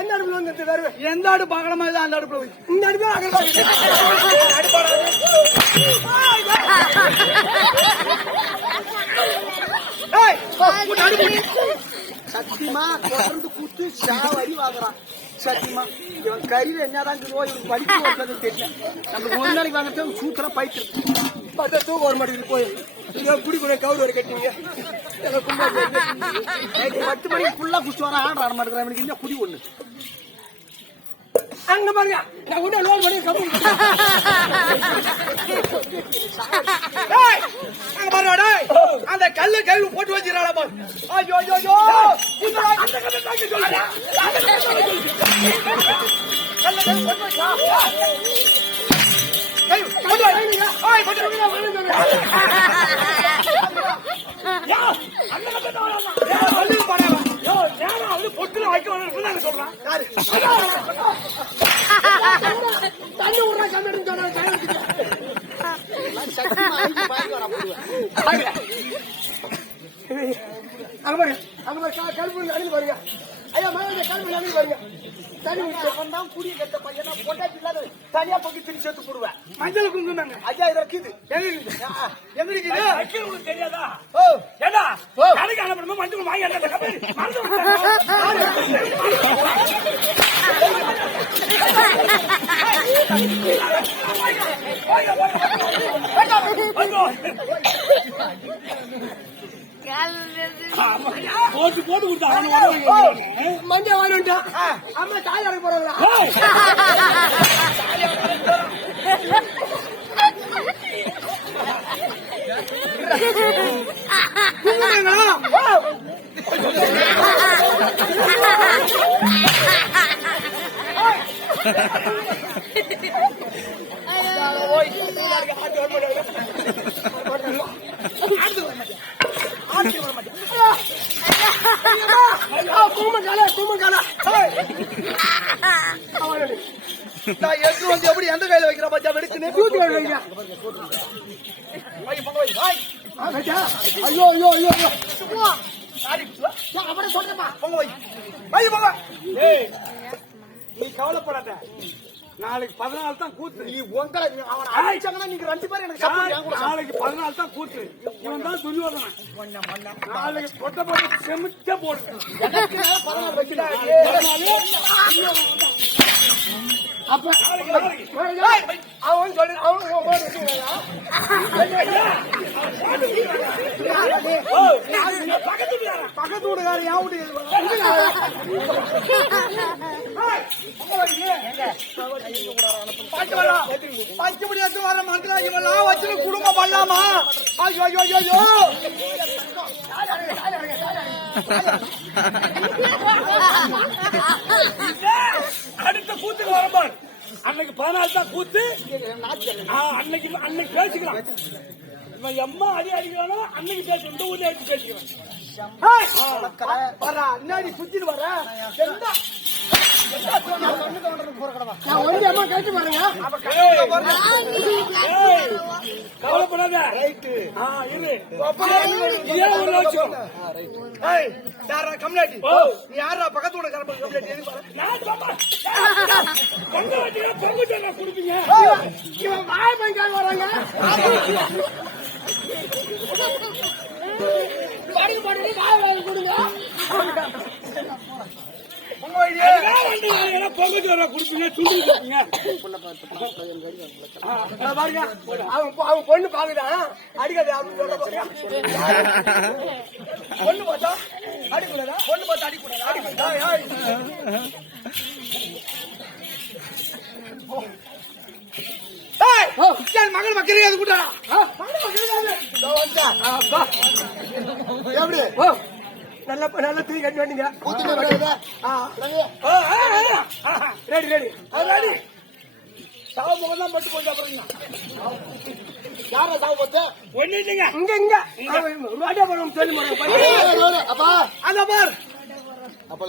எந்த அடுப்புல வந்து எந்த அடுப்பு பாக்கணுமா அந்த அடுப்புல இந்த அடுப்பு சத்தியமா தொடர்ந்து கூத்து சாவடி வாங்குறான். சத்தியமா இவன் கையில என்னதான் இவன் படிக்க தெரியல. நமக்கு ஒரு நாளைக்கு வாங்கிட்டு சூத்திரம் பயிற்று பார்த்தா தூக்கம் ஒரு மாட்டேங்குது. போய் குடி கூட கவுரு வரை கட்டிங்க 10 மணிக்கு ஃபுல்லா குடிச்சு வர ஆட மாட்டேங்கிறேன். எனக்கு இந்த குடி ஒண்ணு அங்க பாருங்க. நான் கூட லோன் பண்ணி அந்த கல்லு கல்லு போட்டு வச்சிடறாங்க பாரு. ஐயோ ஐயோ பொட்டுல வைக்க சொல்றான். தண்ணி விடுறா கம்மி அங்க பாருங்க. அங்க பாருங்க கருப்பு அடிச்சு பாருங்க. ஐயா மழை கருப்பு அடிச்சு பாருங்க. தண்ணி விட்டு குடிய கட்ட பையனா பொட்டாச்சு இல்லாத தனியா போட்டு திருச்சி சேர்த்து போடுவேன். மஞ்சள் குங்குமாங்க ஐயா இதை இருக்குது. எங்க இருக்குது உங்களுக்கு தெரியாதா? ஏடா கடைக்கு அனுப்பணுமா மஞ்சள் வாங்கி போட்டு போட்டு கொடுத்தா மஞ்ச வாங்கிட்டா. அம்மா தாய் அடக்க போறாங்களா? எப்படி எந்த கையில வைக்கிற பச்சா வெடிச்சு ஐயோ ஐயோ ஐயோ அவரை சொல்றப்பா பொங்க வை பொங்க. நீ கவலைப்படாத. நாளைக்கு 14 தான் கூத்து. நீ உங்களை அவன் அழைச்சாங்கன்னா நீங்க 2 பேரும் எனக்கு நாளைக்கு 14 தான் கூத்து. இவன் தான் துரியோதனன். நாளைக்கு பொட்ட போட்டு செமிச்ச போடு. 14 வைக்கிறா அப்ப அவன் சொல்லு பக்கத்து வீடுகார என் வீட்டு பச்சைப்படி எடுத்து வர மந்திராஜி எல்லாம் வச்சு குடும்பம் பண்ணலாமா? ஐயோ ஐயோ ஐயோ அடுத்த கூத்துக்கு வரப்பாரு. அன்னைக்கு 14 தான் கூத்து. அன்னைக்கு பேசிக்கலாம். இவன் எம்மா அடி அடிக்கிறானோ அன்னைக்கு பேச இந்த ஊர்ல எடுத்து பேசிக்கிறான். அண்ணாடி சுத்திட்டு வர கவலைப்படாத. கம்யூனிட்டி நீ யாரா பக்கத்து கூட கொடுப்பீங்க. வராங்க கொடுங்க அவன் பொண்ணு பாக்குறான் அடிக்காது பொண்ணு பார்த்தா அடிக்கூடாதா? பொண்ணு பார்த்தா அடிக்கூடாதா? மகள் மக்களே அது கூட்டா எப்படி நல்ல நல்ல தூக்கி கட்டி வந்தீங்க. Ready ready ready. சாவு முகம் தான் பட்டு போயிட்டு அப்புறம் யாரா சாவு போச்சு? ஒண்ணு இல்லைங்க. இங்க இங்க ரோட்டா போறோம் சொல்லி அப்பா அந்த பார்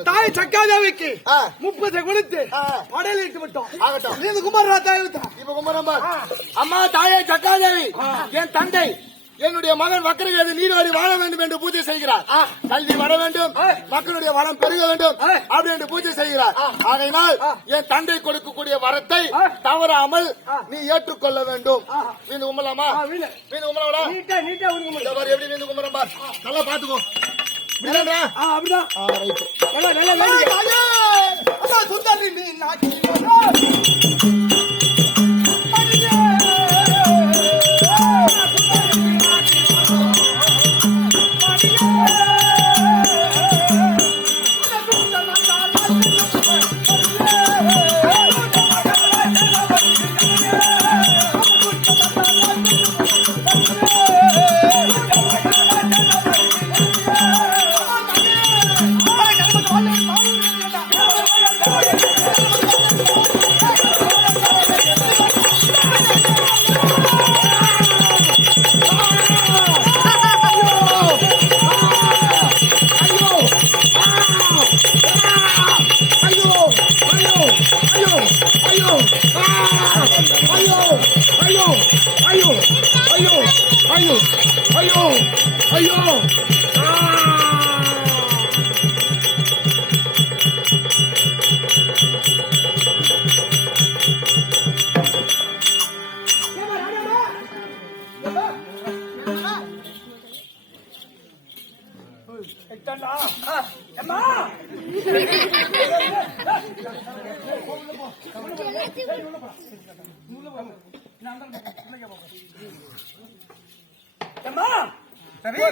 தாய் சக்காதேவிக்கு 30 கொடுத்து படையில இட்டு விட்டோம். இது குமாரா தாய் இப்ப குமாரம்பா அம்மா தாயே சக்காதேவி என் தந்தை என்னுடைய மகன் வக்கரகேது நீடோடி வாழ வேண்டும் என்று பூஜை செய்கிறார். கல்வி வர வேண்டும், மக்களுடைய வளம் பெருக வேண்டும் அப்படி என்று பூஜை செய்கிறார். ஆகையினால் என் தந்தை கொடுக்கக்கூடிய வரத்தை தவறாமல் நீ ஏற்றுக்கொள்ள வேண்டும். வீந்து கும்பலாமா? வீந்து கும்பலாடா? எப்படி வீந்து கும்பலம் பார், நல்லா பாத்துக்கோ. சுந்தரி நீ நாட்டி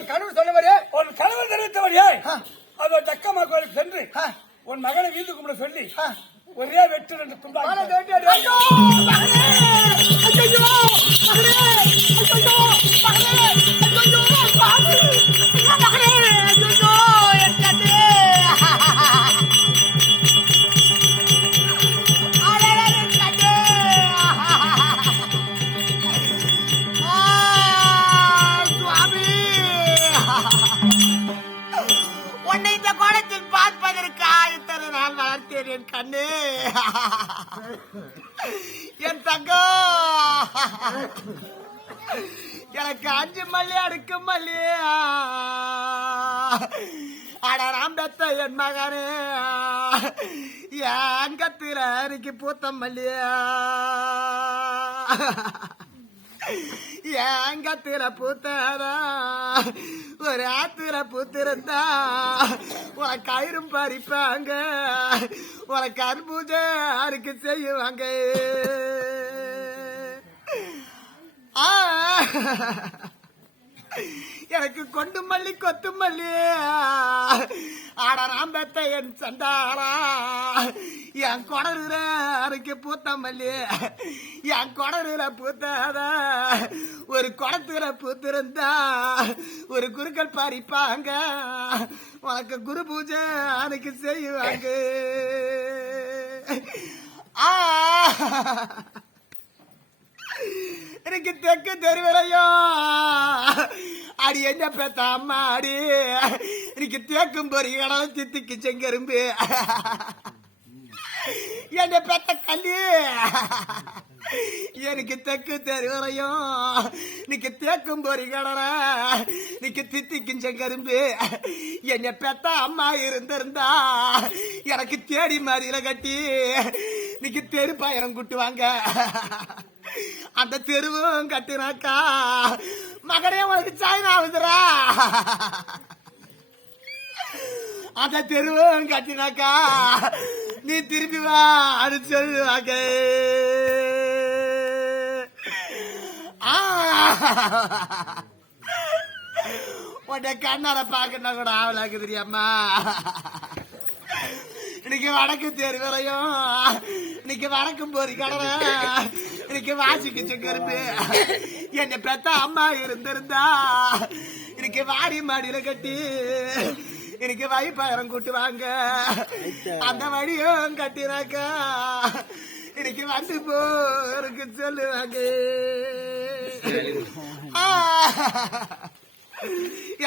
கனவு சொன்னவரே, ஒரு கனவு தெரிவித்தவரே, அதோ ஜக்கம்மா கோயிலுக்கு சென்று உன் மகனை வீட்டு கும்பிட சொல்லி ஒரே வெட்டு ரெண்டு என் கண்ணு என் தங்கம் எனக்கு 5 மல்லி அடுக்கு மல்லி அடராம் பெத்த என் மகனே என் கத்திர அன்னைக்கு பூத்த மல்லியா எங்கத்திர பூத்ததா ஒரு ஆத்திர பூத்திருந்தா உனக்கு கயிறும் பறிப்பாங்க உனக்கு அன்பூஜை அறுக்கு செய்வாங்க. எனக்கு கொண்டு மல்லி கொத்து மல்லி ஆடராம் பெத்த என் சண்டாரா என் கொடருல அரைக்கு பூத்த மல்லி என் கொடருல பூத்தாத ஒரு குடத்துல பூத்திருந்தா ஒரு குருக்கள் பறிப்பாங்க உனக்கு குரு பூஜை அன்னைக்கு செய்வாங்க. எனக்கு தெற்கு தெருவிலையோ அடி என்ன பெத்த அம்மா அடி எனக்கு தேக்கும் பொறி கடலும் தித்திக்கு செங்கரும்பு என்ன பெத்த கல்லி எனக்கு தெற்கு தெருவிலையும் இன்னைக்கு தேக்கும் பொறி கடலை இன்னைக்கு தித்திக்கும் செங்கரும்பு என்ன பெத்த அம்மா இருந்திருந்தா எனக்கு தேடி மாதிரில கட்டி இன்னைக்கு தெரு பயணம் கூட்டுவாங்க. அந்த தெருவும் கட்டினாக்கா மகனே உனக்கு சாயனா ஆகுதுரா. அந்த தெருவும் கட்டினாக்கா நீ திருப்பி வா அது சொல்லுவாங்க. உன்னை கண்ணார பாக்கனா கூட ஆவலாக்கு தெரியாமா. இன்னைக்கு வடக்கு தேர் வரையும் இன்னைக்கு வடக்கும் போரி கடலை இன்னைக்கு வாசிக்கு செங்கரும்பு என்ன பெத்த அம்மா இருந்திருந்தா இன்னைக்கு வாடி மாடியில கட்டி இன்னைக்கு வைப்பயரம் கூட்டுவாங்க. அந்த வழியும் கட்டினாக்கா இன்னைக்கு வந்து போருக்கு சொல்லுவாங்க.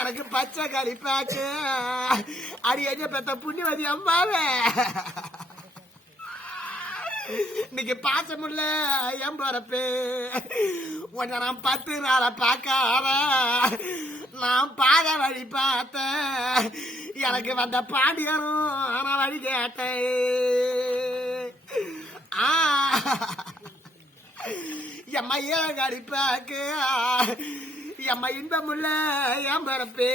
எனக்கு பச்சை கழிப்பாக்கு அடி என்ன பெத்த புண்ணியவதி அம்மாவே இன்னைக்கு பாசமுள்ள என் பிறப்பு உன்னை நான் 10 நாளை பார்க்காத நான் பாத வழி பார்த்தேன் எனக்கு வந்த பாண்டியரும் நான் வழி கேட்டேன் எம்மா ஏன் அடிப்பாக்கு எம்மா இன்பமுள்ள என் பிறப்பு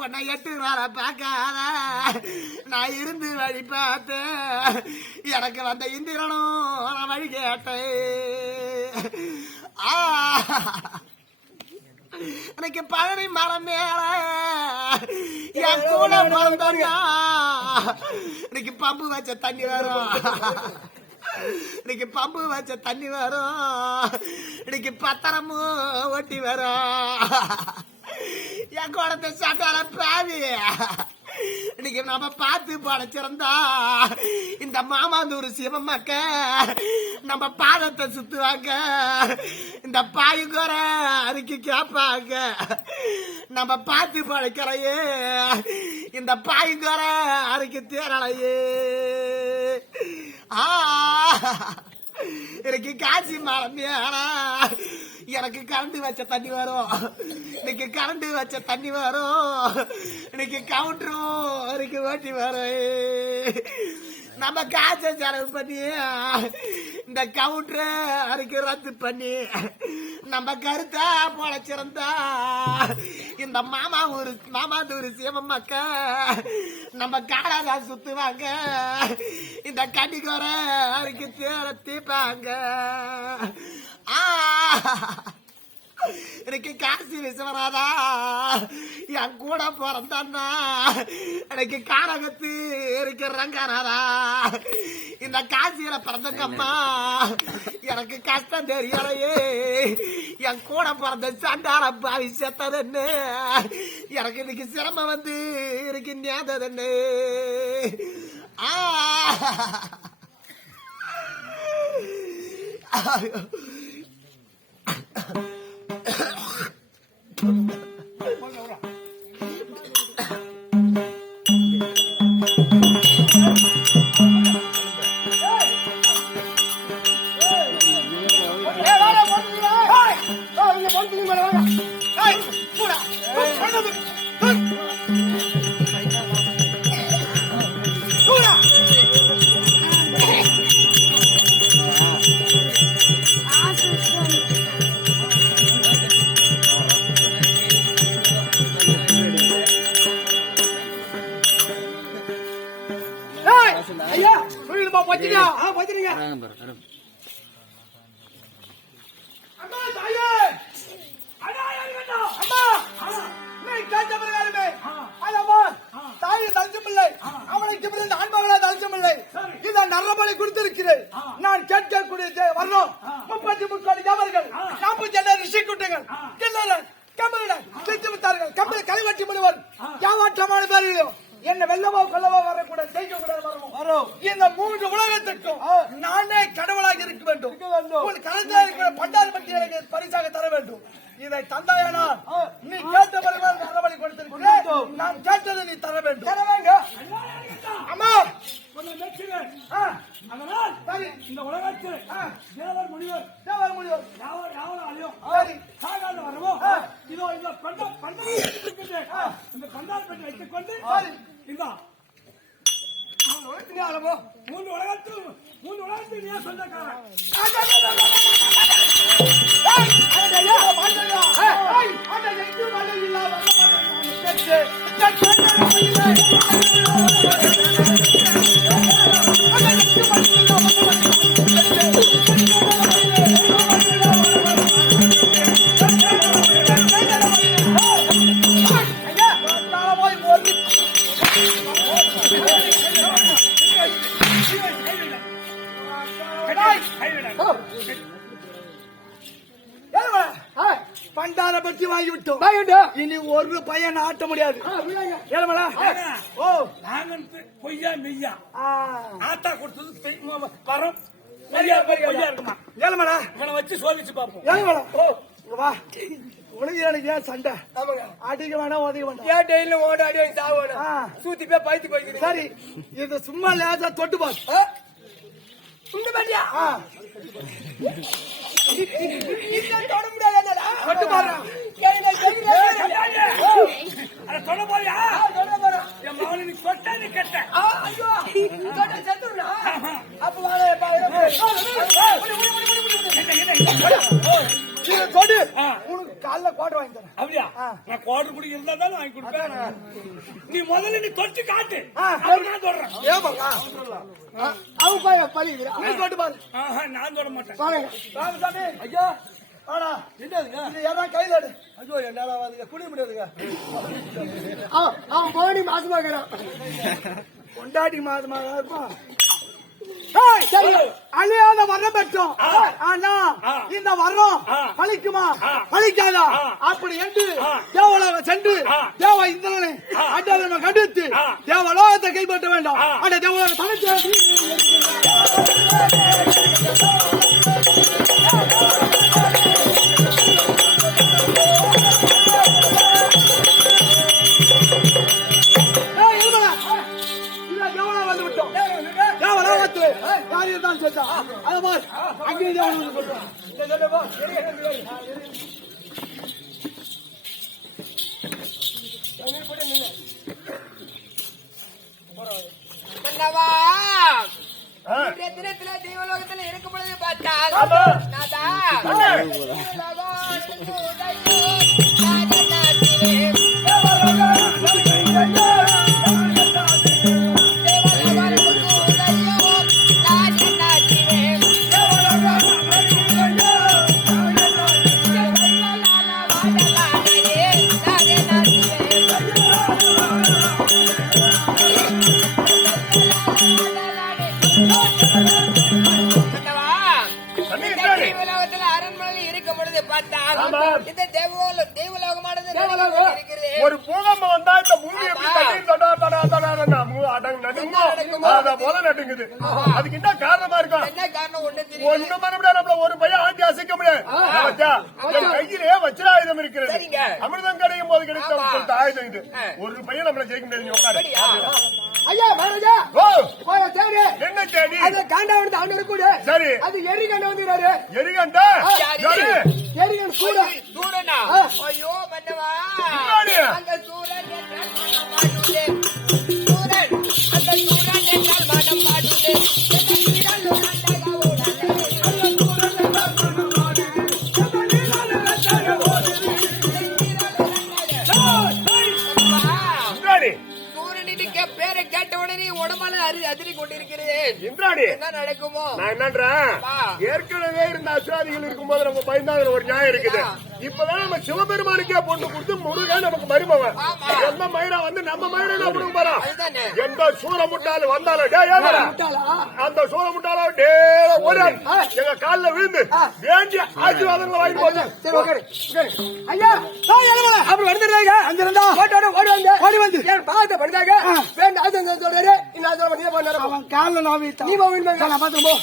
உன்னை 8 நாளை பார்க்காத நான் இருந்து வழி பார்த்தேன் எனக்கு வந்த இந்திரனும் நான் வழி கேட்டேன் எனக்கு பழனி மரம் மேல என் கூட பிறந்தா இன்னைக்கு பம்பு வச்ச தண்ணி வரும் இன்னைக்கு பம்பு வச்ச தண்ணி வரும் இன்னைக்கு பத்திரமும் ஒட்டி வரும் என் குடத்தை சாட்டால பாவி இன்னைக்கு நம்ம பார்த்து படைச்சிருந்தா இந்த மாமாந்தூர் சிவமக்க நம்ம பாதத்தை சுத்துவாங்க இந்த பாயுக்குற அதுக்கு கேட்பாங்க நம்ம பார்த்து படைக்கிறையே இந்த பாயுக்குற அதுக்கு தேரலையே எனக்கு காசி மலை மேல எனக்கு கரண்டு வச்ச தண்ணி வரும் இன்னைக்கு கரண்டு வச்ச தண்ணி வரும் இன்னைக்கு கவுண்டரும் எனக்கு ஓட்டி வரும் நம்ம காசை செலவு பண்ணி இந்த கவுண்டரை அதுக்கு ரத்து பண்ணி நம்ம கருத்தா பொழைச்சிருந்தா இந்த மாமாந்தூர் சிவமக்க நம்ம காடாதா சுத்துவாங்க இந்த கண்டிக்கோர அதுக்கு தேர தீப்பாங்க எனக்கு காசி விஸ்வநாதா என் கூட பிறந்தான்னா எனக்கு காரகத்து எனக்கு ரங்கநாதா இந்த காசியில பிறந்தங்கம்மா எனக்கு கஷ்டம் தெரியலையே என் கூட பிறந்த சண்டார பாவி செத்ததுன்னு எனக்கு இன்னைக்கு சிரமம் வந்து இருக்கு நேர்ந்ததுன்னு ஐயா புரியுதுமா பச்சியா பச்சிருங்க அம்மா தாயே அடா யாரு வேண்டாம் அம்மா நீ கேட்ட பிரகாரமே அம்மா தாயை தலச்சமில்லை அவனுக்கு பிறந்த ஆன்மாவளா தலச்சமில்லை இத நரபலி கொடுத்திருக்கிறேன் நான் கேட்கக்கூடிய வரணும் 33 கோடி தேவர்கள் 42 ரிஷி கூட்டங்கள் கில்லரன் கமலன் சித்திமுத்தார்கள் கம்பளி கலைவட்டி முனிவர் யாவாற்றமான பேரிலும் என்ன வெல்லவோ கொல்லவோ வரக்கூடாது செய்ய கூடாது வரும் இந்த 3 உலகத்துக்கும் நானே கடவுளாக இருக்க வேண்டும் உன் கருத்தில் இருக்கிற பண்டாரி பற்றி எனக்கு பரிசாக தர வேண்டும் இதை தந்தாயனா நீ கேட்ட பரிமாணம் அறவழி கொடுத்திருக்கிறேன் நான் கேட்டதை நீ தர வேண்டும் அம்மா அதனால் சரி இந்த உலகத்தில் தேவர் முனிவர் யாவராலையும் சாகாத வரவோ இதோ இந்த இந்த பண்டார் பெட்டி வைத்துக் கொண்டு இந்த 3 உலகத்தில் நீ சொந்தக்காரன் பண்டார பத்தி வாங்கிவிட்டோம் இனி ஒரு பையன் ஆட்ட முடியாது ஓ நாங்க பொய்யா மெய்யா ஆட்டா கொடுத்தது வரோம் ஏழுமடா இவனை வச்சு சோதிச்சு பார்ப்போம் ஏழுமடா ஓ வா உனக்கு எனக்கு ஏன் சண்டை அடிக்க வேணாம் உதவி வேண்டாம் ஏன் டெய்லி ஓட அடி சாவணும் சூத்தி போய் பைத்து போய் சரி இது சும்மா லேசா தொட்டு பாரு இந்த பாட்டியா தொட முடியாது தொட்டு பாரு தொட போறியா என் மகனுக்கு தொட்டா நீ கெட்ட ஐயோ தொட்ட செத்துடா அப்ப கொடு உனக்கு காலைல கோட்டை வாங்கி தரேன் அப்படியா நான் கோட்டை கூட இருந்தா தான் வாங்கி கொடுப்பேன் நீ முதல்ல நீ தொட்டு காட்டு நான் சொல்றேன் அவன் பாய பழி நீ தொட்டு பாரு நான் தொட மாட்டேன் பாருங்க ஐயா ஆனா என்னதுங்க ஏதாவது கையில ஐயோ என்னால வந்து குடிய முடியாதுங்க அவன் போனி மாசமா இருக்கிறான் கொண்டாடி மாசமா இருப்பான் அழியாத வரம் பெற்றோம் ஆனா இந்த வரம் பழிக்குமா பழிக்காதா அப்படி என்று தேவலோகம் சென்று தேவ இந்திரனை அண்டனை கண்டித்து தேவலோகத்தை கைப்பற்ற வேண்டும் அந்த தேவலோக தனி தெய்வலோகத்தில் இருக்கும் பொழுது பார்த்தால் ஒரு பூகம்பம் வந்தா இந்த பூமி போல நடுங்குது. அதுக்கு என்ன காரணமா இருக்கும்? ஒண்ணு மறுபடியும் நம்மள ஒரு பையன் ஆட்டி அசைக்க முடியாது. கையிலே வச்சிராயுதம் இருக்கிறது. அமிர்தம் கிடைக்கும் போது கிடைத்த ஆயுதம் இது. ஒரு பையன் நம்மள ஜெயிக்க முடியாது. நீ உட்காரு. ஐயா மகாராஜா என்ன தேடி அது காண்டாவது அவனோட கூட சரி அது எரிகண்ட வந்துறாரு எரிகண்ட எரிகண்ட சூரனா ஐயோ மன்னவா அந்த சூரன் அந்த சூரன் என்றால் மனம் பாடுதே பேரை கேட்ட உடனே உடம்பால அதிரி கொண்டிருக்கிறேன் என்ன நடக்குமோ நான் என்னன்றேன் ஏற்கனவே இருந்த அசுராதிகள் இருக்கும்போது நம்ம பயந்தாங்க ஒரு நியாயம் இருக்குது. இப்பதான் நம்ம சிவபெருமானுக்கே பொண்ணு கொடுத்து முருகன் நமக்கு மருமவன் எந்த மயிரா வந்து நம்ம மயிரை கொடுக்க போறோம். எந்த சூரமுட்டாலும் வந்தாலும் அந்த சூரமுட்டாலும் ஒரு எங்க காலில் விழுந்து வேண்டிய ஆசீர்வாதங்களை வாங்கி போச்சு. ஐயா அப்படி வந்துடுறாங்க அங்கிருந்தா ஓடி வந்து பாத்த படித்தாங்க சொல்றாரு அவன் காலில் நீ பாத்துக்கோ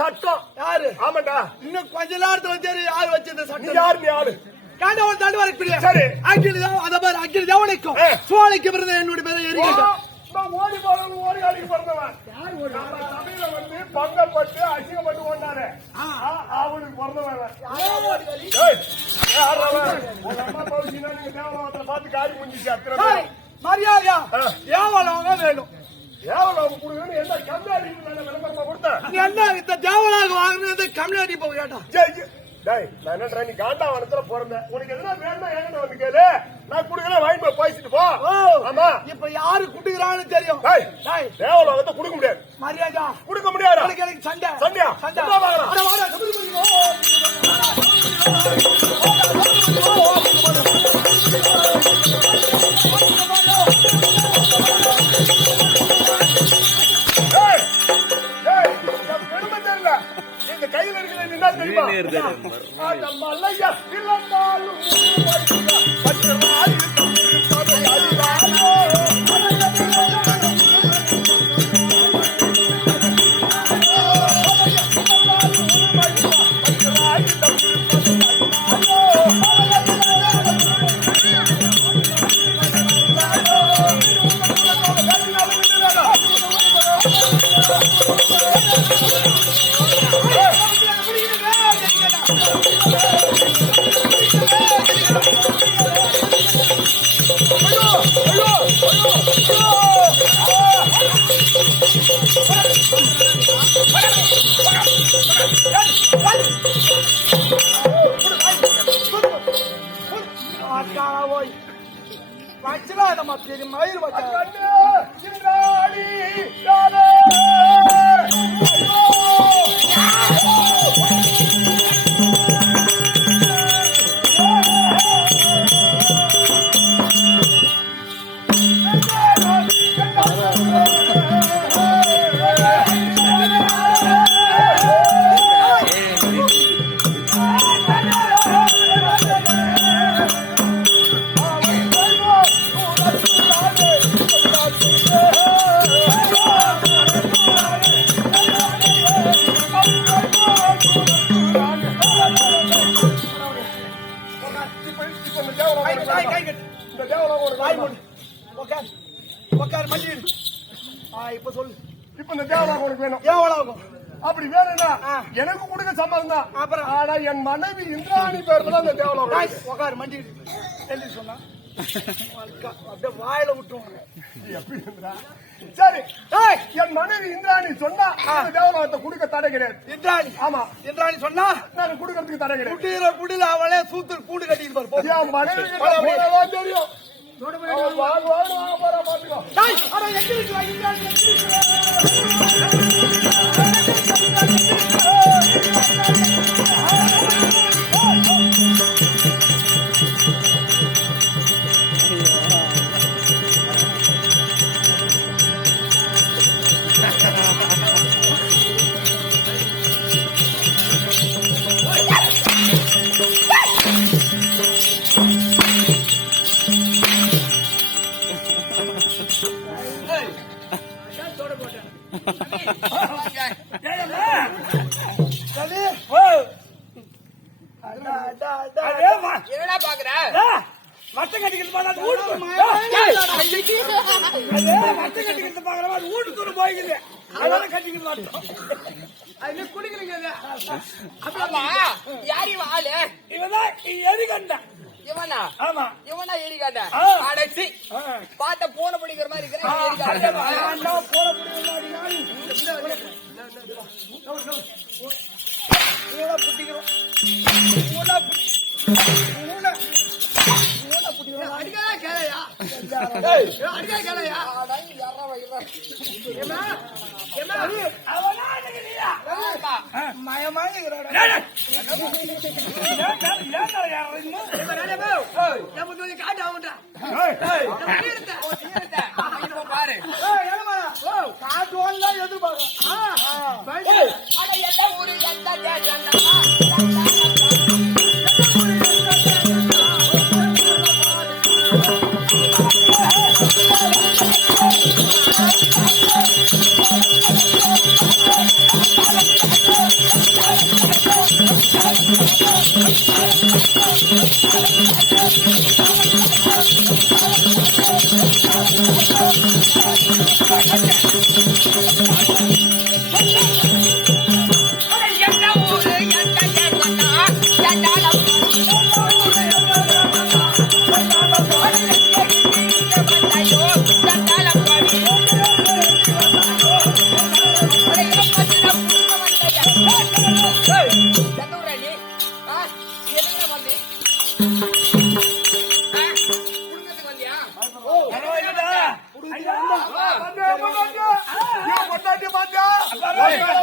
சட்டம் யாரு ஆமாண்டா இன்னும் கொஞ்ச நேரத்துல வந்து யாரு வச்சது சட்டம் யாரு யாரு காண்டவன் தாண்டி வரக்கூடிய சரி அகில அத பாரு அகில தேவனுக்கும் சோலைக்கு பிறந்த என்னோட பேரை எரிக்கிட்டான் ஓடி போறவங்க ஓடி ஆடி பிறந்தவன் யார் ஓடி சபையில வந்து பங்கப்பட்டு அசிங்கப்பட்டு ஓடினாரு அவனுக்கு பிறந்தவன் அம்மா பௌசினா நீங்க தேவலோகத்துல பார்த்து காரி முடிஞ்சிச்சு அத்தனை மரியாதையா தேவலோகம் வேணும் தேவலோகம் கொடுக்கணும் என்ன கம்மியாடி விளம்பரமா கொடுத்தேன் என்ன இந்த தேவலோகம் வாங்கினது கம்மியாடி போக கேட்டா டேய் நான் என்னடா நீ காண்டா வனத்துல பிறந்தேன் உனக்கு எதுனா வேணும்னா என்கிட்ட வந்து கேளு நான் குடுக்கறேன் வாங்கி போய் பேசிட்டு போ ஆமா இப்ப யாரு குடுக்குறான்னு தெரியும் டேய் டேய் தேவலோகத்தை கொடுக்க முடியாது மரியாதா கொடுக்க முடியாது எனக்கு சண்டை சண்டையா சண்டை வா வாடா அட வாடா டேய் டேய் நான் பெருமை தெரியல இந்த கையில இருக்கிற நீ என்ன தெரியுமா அந்த மல்லையா இளந்தாலும் பச்சராய் தம்பி அடிவாரோ மயில் இப்ப சொல்லு இப்ப இந்த தேவலாக உனக்கு வேணும் எவ்வளவு அப்படி வேணும்னா எனக்கு கொடுக்க சம்மதம் தான் அப்புறம் ஆனா என் மனைவி இந்திராணி பேர்ல தான் அந்த தேவலாக உட்காரு மண்டி எழுதி சொன்னா அப்படியே வாயில விட்டுருவாங்க சரி என் மனைவி இந்திராணி சொன்னா அந்த தேவலாகத்தை கொடுக்க தடை கிடையாது இந்திராணி ஆமா இந்திராணி சொன்னா நான் கொடுக்கறதுக்கு தடை கிடையாது குடியில குடியில அவளே சூத்து கூடு கட்டிட்டு பாரு என் மனைவி தெரியும் வாங்க வாங்க வாங்க போற பாத்துக்கோ என்ன பாக்குற மட்ட கட்டிக்கிட்டு பாக்குற வீட்டு தூரம் போய்க்குது அதனால கட்டிக்கிட்டு மாட்டோம் குடிக்கிறீங்க யாரி ஆளு இவதான் எரிகண்ட இவனா ஆமா இவனா எரிகாண்ட அடைச்சி பாட்ட போன பிடிக்கிற மாதிரி இருக்கிற போன பிடிக்கிறோம் அடிக்காத கேளையா அடிக்காத கேளையா காட்டு ஆகுண்டா பாரு காட்டுவான் எதிர்பார்க்க பொண்டாட்டி பாத்தியா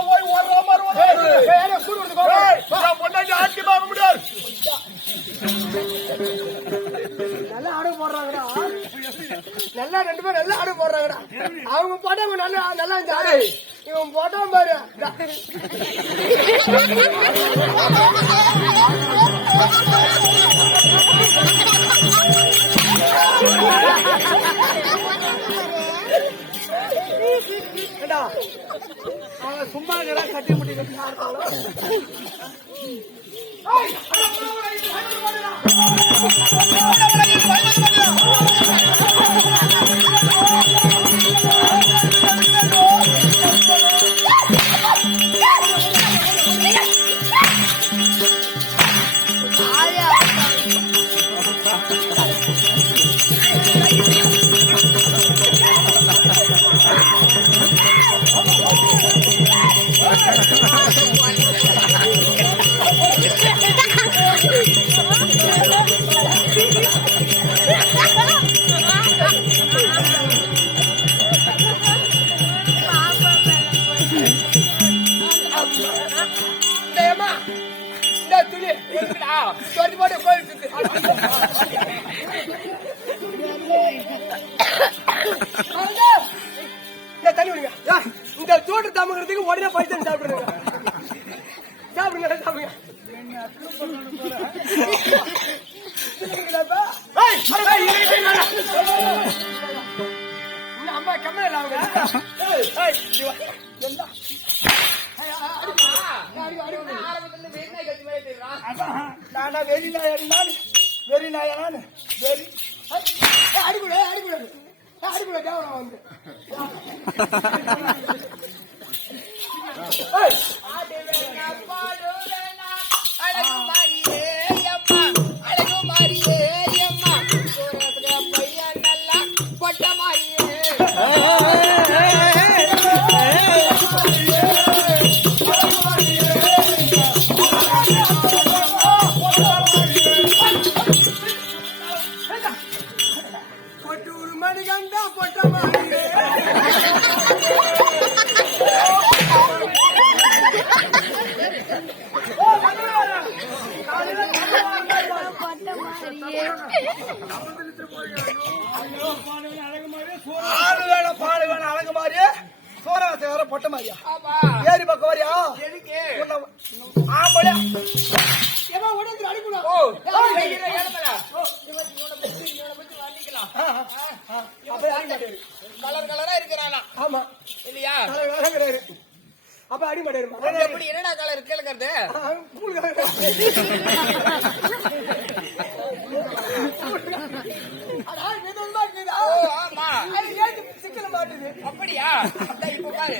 போய் ஓடுற மாதிரி பொண்டாட்டி ஆட்சி பார்க்க முடியாது. நல்லா ஆடு போடுறாங்கடா, நல்லா 2 பேரும் நல்லா ஆடு போடுறாங்கடா. அவங்க போட்டவங்க நல்லா நல்லா இருந்துச்சு, இவன் போட்டவன் பாரு. அவன் சும்மா கட்டி முட்டி கட்டி இந்த சோட்டு தாமங்கிறதுக்கு உடனே பைசா சாப்பிடுங்க. சாப்பிடுங்க சாப்பிடுங்க. அம்மா கம்மியா அவங்க நானா வெறி நாயாடி வெறி நாயானு வெறி அடிக்கூட அடிக்கூட அடிக்கூட கேவலம் வந்து அழகு மாதிரி சோறாசை வர பொட்ட மாதிரியா ஏறி பக்கம் வரியா ஆம்பளை கலர் கலரா இருக்கிறானா? ஆமா இல்லையா? அப்ப அடி மாட்டேன். எப்படி என்னடா கலர் கேளுக்கிறது? சிக்கல மாட்டுது. அப்படியா? இப்ப பாரு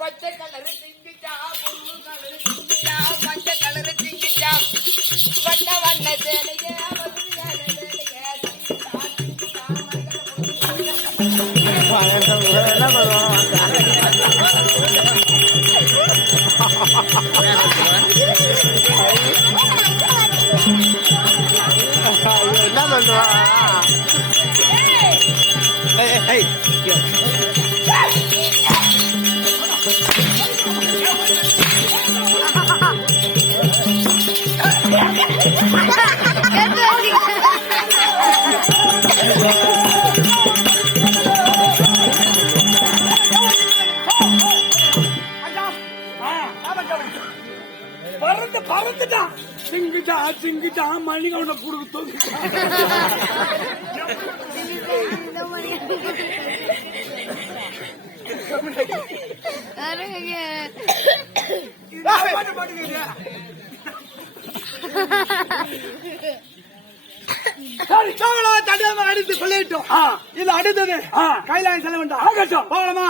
பச்சை கலரு திங்கிச்சா, புல்லு கலரு திங்கிச்சா, மஞ்சள் கலரு திங்கிச்சா, வண்ண வண்ண சேலையே என்ன பண்றா? பறந்துட்டான் சிங்கிட்டா சிங்கிட்டா மணிக்கு அவனை கொடுத்து தடையாம அடித்து கொள்ளிட்டோம். இது அடுத்தது கைலாயம் செல்ல வேண்டாம். ஆகட்டும் போகலாமா?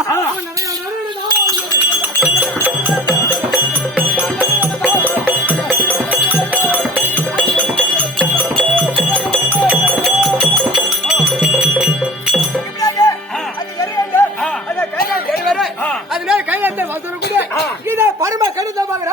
அதனால கைலாயத்தை வந்துடக்கூடிய இதை பரம கடிதமாக